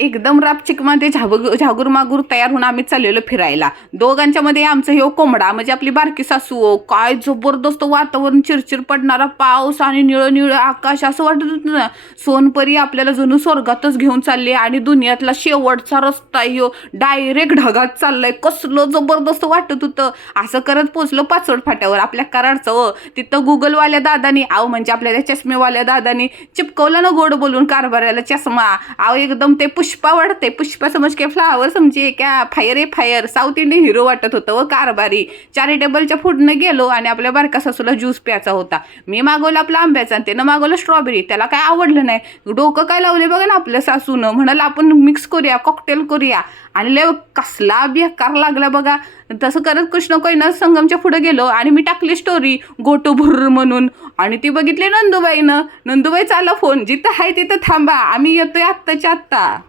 एकदम रापचिकमध्ये झागूर मागूर तयार होऊन आम्ही चाललेलो फिरायला. दोघांच्या मध्ये आमचं हे कोंबडा म्हणजे आपली बारकी सासू. काय जबरदस्त वातावरण, चिरचिर पडणारा पाऊस आणि निळं निळं आकाश, असं वाटत होतं ना सोनपरी आपल्याला जणू स्वर्गातच घेऊन चालली आणि दुनियातला शेवटचा रस्ता ह्यो डायरेक्ट ढगात चाललाय. कसलं जबरदस्त वाटत होतं. असं करत पोचलो पाचवड फाट्यावर आपल्या कराडचं. तिथं गुगलवाल्या दादानी म्हणजे आपल्या त्या चष्मेवाल्या दादानी चिपकवलं ना गोड बोलून कारभाराला चष्मा. एकदम ते पुष्पा वाटते. पुष्पा समज के फ्लावर समजे क्या, फायर ए फायर, साऊथ इंडियन हिरो वाटत होतं व कारभारी. चॅरिटेबलच्या फूडनं गेलो आणि आपल्या बारका सासूला ज्यूस प्यायचा होता. मी मागवलं आपला आंब्याचा आणि त्यानं मागवलं स्ट्रॉबेरी. त्याला काय आवडलं नाही. डोकं काय लावले बघा ना आपल्या सासूनं. म्हणाल आपण मिक्स करूया, कॉकटेल करूया. आणि लय कसला बेकार लागला बघा. तसं करत कृष्ण कोयना संगमच्या पुढे गेलो आणि मी टाकली स्टोरी गोटू भुर्र म्हणून. आणि ती बघितली नंदुबाईनं. नंदुबाई चाला फोन, जिथं आहे तिथं थांबा, आम्ही येतोय आत्ताच्या आत्ता.